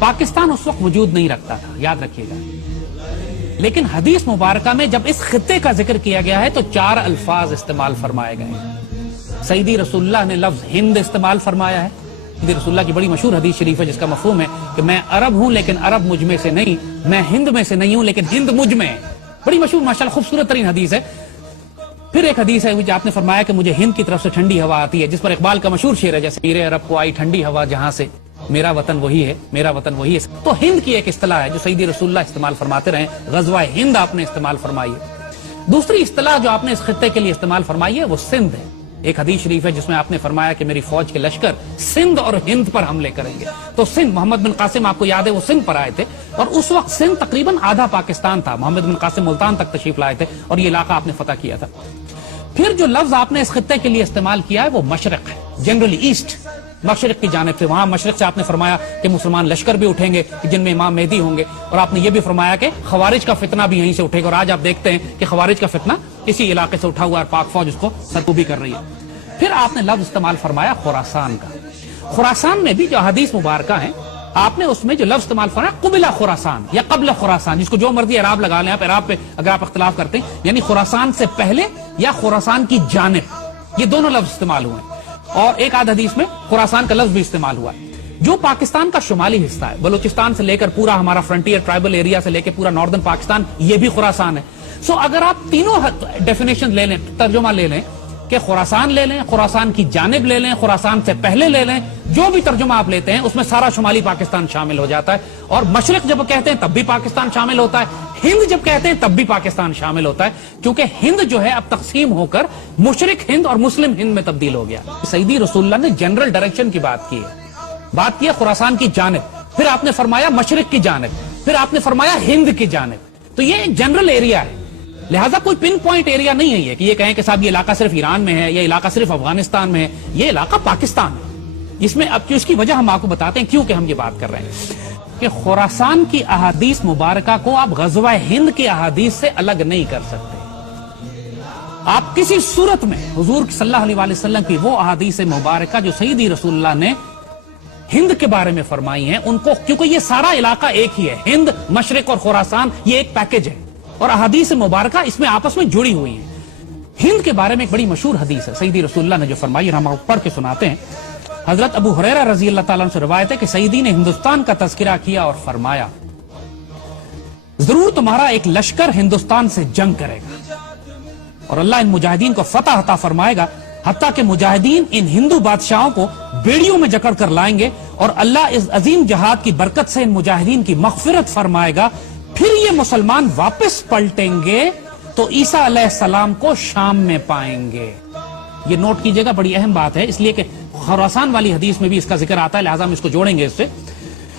پاکستان اس وقت وجود نہیں رکھتا تھا، یاد رکھیے گا، لیکن حدیث مبارکہ میں جب اس خطے کا ذکر کیا گیا ہے تو 4 الفاظ استعمال فرمائے گئے ہیں۔ سیدی رسول اللہ نے لفظ ہند استعمال فرمایا ہے۔ سیدی رسول اللہ کی بڑی مشہور حدیث شریف ہے جس کا مفہوم ہے کہ میں عرب ہوں لیکن عرب مجھ میں سے نہیں، میں ہند میں سے نہیں ہوں لیکن ہند مجھ میں ہے۔ بڑی مشہور ماشاءاللہ خوبصورت ترین حدیث ہے۔ پھر ایک حدیث ہے جو آپ نے فرمایا کہ مجھے ہند کی طرف سے ٹھنڈی ہوا آتی ہے، جس پر اقبال کا مشہور شعر ہے جیسے میرے عرب کو آئی ٹھنڈی ہوا جہاں سے، میرا وطن وہی ہے، میرا وطن وہی ہے۔ تو ہند کی ایک اصطلاح ہے جو سیدی رسول اللہ استعمال فرماتے رہے، غزوہ ہند آپ نے استعمال فرمائی ہے۔ دوسری اصطلاح جو آپ نے اس خطے کے لیے استعمال فرمائی ہے وہ سندھ ہے۔ ایک حدیث شریف ہے جس میں آپ نے فرمایا کہ میری فوج کے لشکر سندھ اور ہند پر حملے کریں گے۔ تو سندھ، محمد بن قاسم آپ کو یاد ہے وہ سندھ پر آئے تھے، اور اس وقت سندھ تقریباً آدھا پاکستان تھا۔ محمد بن قاسم ملتان تک تشریف لائے تھے اور یہ علاقہ آپ نے فتح کیا تھا۔ پھر جو لفظ آپ نے اس خطے کے لیے استعمال کیا ہے وہ مشرق ہے، جنرلی ایسٹ، مشرق کی جانب سے۔ وہاں مشرق سے آپ نے فرمایا کہ مسلمان لشکر بھی اٹھیں گے جن میں امام مہدی ہوں گے، اور آپ نے یہ بھی فرمایا کہ خوارج کا فتنہ بھی یہیں سے اٹھے گا، اور آج آپ دیکھتے ہیں کہ خوارج کا فتنہ اسی علاقے سے اٹھا ہوا ہے اور پاک فوج اس کو سرکوبی کر رہی ہے۔ پھر آپ نے لفظ استعمال فرمایا خراسان کا۔ خراسان میں بھی جو حدیث مبارکہ ہیں آپ نے اس میں جو لفظ استعمال فرمایا قبلہ خراسان یا قبل خراسان، جس کو جو مرضی اعراب لگا لیں آپ، اعراب پہ اگر آپ اختلاف کرتے ہیں یعنی خراسان سے پہلے یا خراسان کی جانب، یہ دونوں لفظ استعمال ہوئے ہیں، اور ایک آدھ حدیث میں خراسان کا لفظ بھی استعمال ہوا ہے۔ جو پاکستان کا شمالی حصہ ہے، بلوچستان سے لے کر پورا ہمارا فرنٹیئر ٹرائبل ایریا سے لے کے پورا ناردرن پاکستان، یہ بھی خراسان ہے۔ سو اگر آپ تینوں ڈیفینیشن لے لیں، ترجمہ لے لیں کہ خراسان لے لیں، خراسان کی جانب لے لیں، خراسان سے پہلے لے لیں، جو بھی ترجمہ آپ لیتے ہیں اس میں سارا شمالی پاکستان شامل ہو جاتا ہے، اور مشرق جب کہتے ہیں تب بھی پاکستان شامل ہوتا ہے، ہند جب کہتے ہیں تب بھی پاکستان شامل ہوتا ہے، کیونکہ ہند جو ہے اب تقسیم ہو کر مشرق ہند اور مسلم ہند میں تبدیل ہو گیا۔ سیدی رسول اللہ نے جنرل ڈائریکشن کی بات کی ہے خراسان کی جانب، پھر آپ نے فرمایا مشرق کی جانب، پھر آپ نے فرمایا ہند کی جانب، تو یہ ایک جنرل ایریا ہے، لہذا کوئی پن پوائنٹ ایریا نہیں ہے یہ کہ یہ کہیں کہ صاحب یہ علاقہ صرف ایران میں ہے، یہ علاقہ صرف افغانستان میں ہے، یہ علاقہ پاکستان ہے۔ اس میں اب اس کی وجہ ہم آپ کو بتاتے ہیں کیوں کہ ہم یہ بات کر رہے ہیں کہ خراسان کی احادیث مبارکہ کو آپ غزوہ ہند کی احادیث سے الگ نہیں کر سکتے۔ آپ کسی صورت میں حضور صلی اللہ علیہ وآلہ وسلم کی وہ احادیث مبارکہ جو سیدی رسول اللہ نے ہند کے بارے میں فرمائی ہیں ان کو، کیونکہ یہ سارا علاقہ ایک ہی ہے، ہند، مشرق اور خراسان یہ ایک پیکج ہے، اور احادیث مبارکہ اس میں آپس میں جڑی ہوئی ہیں۔ ہند کے بارے میں ایک بڑی مشہور حدیث ہے سیدی رسول اللہ نے جو فرمائی، ہم پڑھ کے سناتے ہیں۔ حضرت ابو ہریرہ رضی اللہ تعالیٰ عنہ سے روایت ہے کہ سیدی نے ہندوستان کا تذکرہ کیا اور فرمایا ضرور تمہارا ایک لشکر ہندوستان سے جنگ کرے گا اور اللہ ان مجاہدین کو فتح عطا فرمائے گا، حتیٰ کہ مجاہدین ان ہندو بادشاہوں کو بیڑیوں میں جکڑ کر لائیں گے، اور اللہ اس عظیم جہاد کی برکت سے ان مجاہدین کی مغفرت فرمائے گا۔ پھر یہ مسلمان واپس پلٹیں گے تو عیسیٰ علیہ السلام کو شام میں پائیں گے۔ یہ نوٹ کیجئے گا، بڑی اہم بات ہے، اس لیے کہ خراسان والی حدیث میں بھی اس کا ذکر آتا ہے، لہذا ہم اس کو جوڑیں گے اس سے۔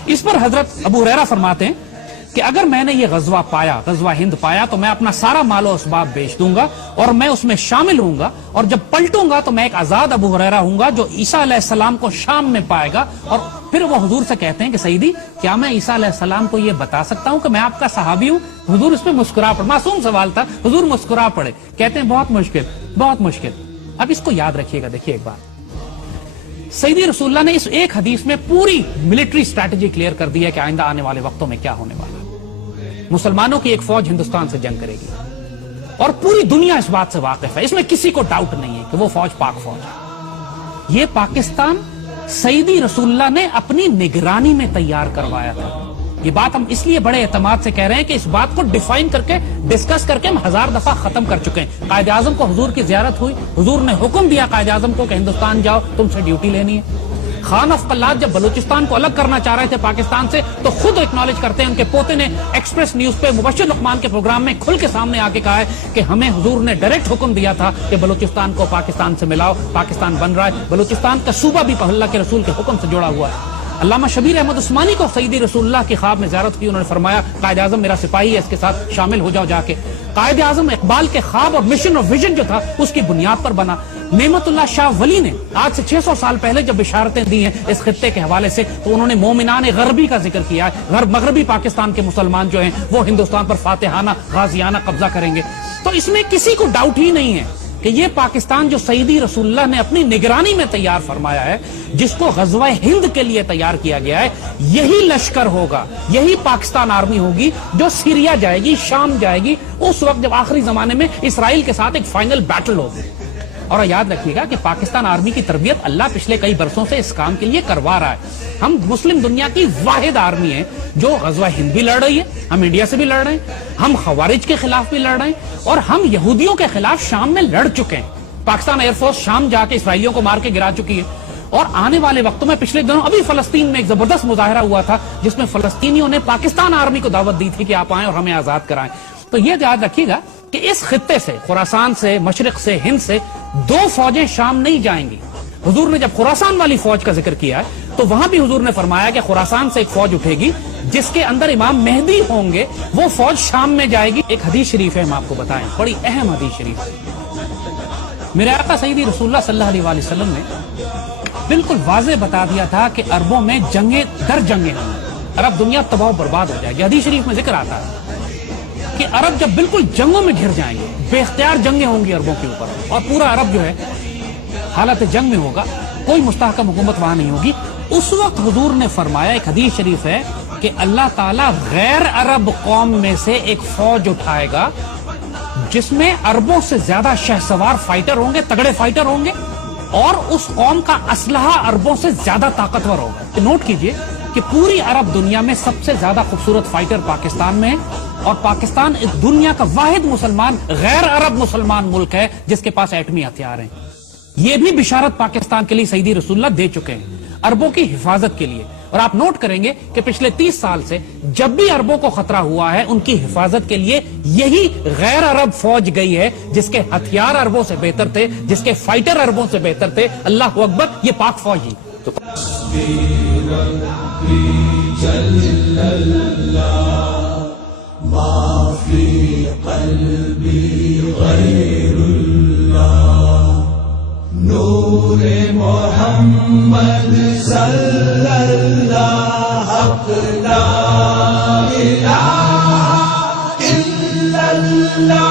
اس پر حضرت ابو ہریرہ فرماتے ہیں کہ اگر میں نے یہ غزوہ پایا، غزوہ ہند پایا، تو میں اپنا سارا مال و اسباب بیچ دوں گا اور میں اس میں شامل ہوں گا، اور جب پلٹوں گا تو میں ایک آزاد ابو ہریرہ ہوں گا جو عیسیٰ علیہ السلام کو شام میں پائے گا۔ اور پھر وہ حضور سے کہتے ہیں کہ سیدی کیا میں عیسیٰ علیہ السلام کو یہ بتا سکتا ہوں کہ میں آپ کا صحابی ہوں؟ حضور اس پہ مسکرا پڑے، معصوم سوال تھا، حضور مسکرا پڑے، کہتے ہیں بہت مشکل، بہت مشکل۔ اب اس کو یاد رکھیے گا، دیکھیے ایک بات، سیدی رسول اللہ نے اس ایک حدیث میں پوری ملٹری سٹریٹجی کلیئر کر دی ہے کہ آئندہ آنے والے وقتوں میں کیا ہونے والا۔ مسلمانوں کی ایک فوج ہندوستان سے جنگ کرے گی اور پوری دنیا اس بات سے واقف ہے، اس میں کسی کو ڈاؤٹ نہیں ہے کہ وہ فوج پاک فوج ہے۔ یہ پاکستان سیدی رسول اللہ نے اپنی نگرانی میں تیار کروایا تھا۔ یہ بات ہم اس لیے بڑے اعتماد سے کہہ رہے ہیں کہ اس بات کو ڈیفائن کر کے، ڈسکس کر کے ہم 1000 دفعہ ختم کر چکے ہیں۔ قائد اعظم کو حضور کی زیارت ہوئی، حضور نے حکم دیا قائد اعظم کو کہ ہندوستان جاؤ، تم سے ڈیوٹی لینی ہے۔ خان آف قلات جب بلوچستان کو الگ کرنا چاہ رہے تھے پاکستان سے تو خود اکنالج کرتے ہیں، ان کے پوتے نے ایکسپریس نیوز پہ مبشر لقمان کے پروگرام میں کھل کے سامنے آ کے کہا ہے کہ ہمیں حضور نے ڈائریکٹ حکم دیا تھا کہ بلوچستان کو پاکستان سے ملاؤ، پاکستان بن رہا ہے، بلوچستان کا صوبہ بھی اللہ کے رسول کے حکم سے جڑا ہوا ہے۔ علامہ شبیر احمد عثمانی کو سیدی رسول اللہ کی خواب میں زیارت کی، انہوں نے فرمایا قائد اعظم میرا سپاہی ہے، اس کے ساتھ شامل ہو جاؤ جا کے۔ قائد اعظم اقبال کے خواب اور مشن اور ویژن جو تھا اس کی بنیاد پر بنا۔ نعمت اللہ شاہ ولی نے آج سے 600 سال پہلے جب بشارتیں دی ہیں اس خطے کے حوالے سے تو انہوں نے مومنان غربی کا ذکر کیا ہے، مغربی پاکستان کے مسلمان جو ہیں وہ ہندوستان پر فاتحانہ غازیانہ قبضہ کریں گے۔ تو اس میں کسی کو ڈاؤٹ ہی نہیں ہے کہ یہ پاکستان جو سیدی رسول اللہ نے اپنی نگرانی میں تیار فرمایا ہے، جس کو غزوہ ہند کے لیے تیار کیا گیا ہے، یہی لشکر ہوگا، یہی پاکستان آرمی ہوگی جو سیریا جائے گی، شام جائے گی، اس وقت جب آخری زمانے میں اسرائیل کے ساتھ ایک فائنل بیٹل ہوگی۔ اور یاد رکھیے گا کہ پاکستان آرمی کی تربیت اللہ پچھلے کئی برسوں سے اس کام کے لیے کروا رہا ہے۔ ہم مسلم دنیا کی واحد آرمی ہیں جو غزوہ ہند بھی لڑ رہی ہے، ہم انڈیا سے بھی لڑ رہے ہیں، ہم خوارج کے خلاف بھی لڑ رہے ہیں، اور ہم یہودیوں کے خلاف شام میں لڑ چکے ہیں۔ پاکستان ایئر فورس شام جا کے اسرائیلیوں کو مار کے گرا چکی ہے، اور آنے والے وقتوں میں پچھلے دنوں ابھی فلسطین میں ایک زبردست مظاہرہ ہوا تھا جس میں فلسطینیوں نے پاکستان آرمی کو دعوت دی تھی کہ آپ آئیں اور ہمیں آزاد کرائیں۔ تو یہ یاد رکھیے گا کہ اس خطے سے، خراسان سے، مشرق سے، ہند سے 2 فوجیں شام نہیں جائیں گی۔ حضور نے جب خراسان والی فوج کا ذکر کیا ہے تو وہاں بھی حضور نے فرمایا کہ خراسان سے ایک فوج اٹھے گی جس کے اندر امام مہدی ہوں گے، وہ فوج شام میں جائے گی۔ ایک حدیث شریف ہے، ہم آپ کو بتائیں، بڑی اہم حدیث شریف ہے۔ میرے آقا سیدی رسول اللہ صلی اللہ علیہ وسلم نے بالکل واضح بتا دیا تھا کہ عربوں میں جنگیں در جنگیں ہوں، عرب دنیا تباہ و برباد ہو جائے گی۔ حدیث شریف میں ذکر آتا ہے کہ عرب جب بالکل جنگوں میں گھر جائیں گے، بے اختیار جنگیں ہوں گی عربوں کے اوپر، اور پورا عرب جو ہے حالت جنگ میں ہوگا، کوئی مستحکم حکومت وہاں نہیں ہوگی، اس وقت حضور نے فرمایا، ایک حدیث شریف ہے کہ اللہ تعالیٰ غیر عرب قوم میں سے ایک فوج اٹھائے گا جس میں عربوں سے زیادہ شہسوار فائٹر ہوں گے، تگڑے فائٹر ہوں گے، اور اس قوم کا اسلحہ عربوں سے زیادہ طاقتور ہوگا۔ نوٹ کیجئے کہ پوری عرب دنیا میں سب سے زیادہ خوبصورت فائٹر پاکستان میں ہے، اور پاکستان اس دنیا کا واحد مسلمان غیر عرب مسلمان ملک ہے جس کے پاس ایٹمی ہتھیار ہیں۔ یہ بھی بشارت پاکستان کے لیے سیدی رسول اللہ دے چکے ہیں، عربوں کی حفاظت کے لیے۔ اور آپ نوٹ کریں گے کہ پچھلے 30 سال سے جب بھی عربوں کو خطرہ ہوا ہے، ان کی حفاظت کے لیے یہی غیر عرب فوج گئی ہے جس کے ہتھیار عربوں سے بہتر تھے، جس کے فائٹر عربوں سے بہتر تھے۔ اللہ اکبر، یہ پاک فوج ہی تو ما فی قلبی غیر اللہ، نور محمد صلی اللہ، حق لا الہ الا اللہ۔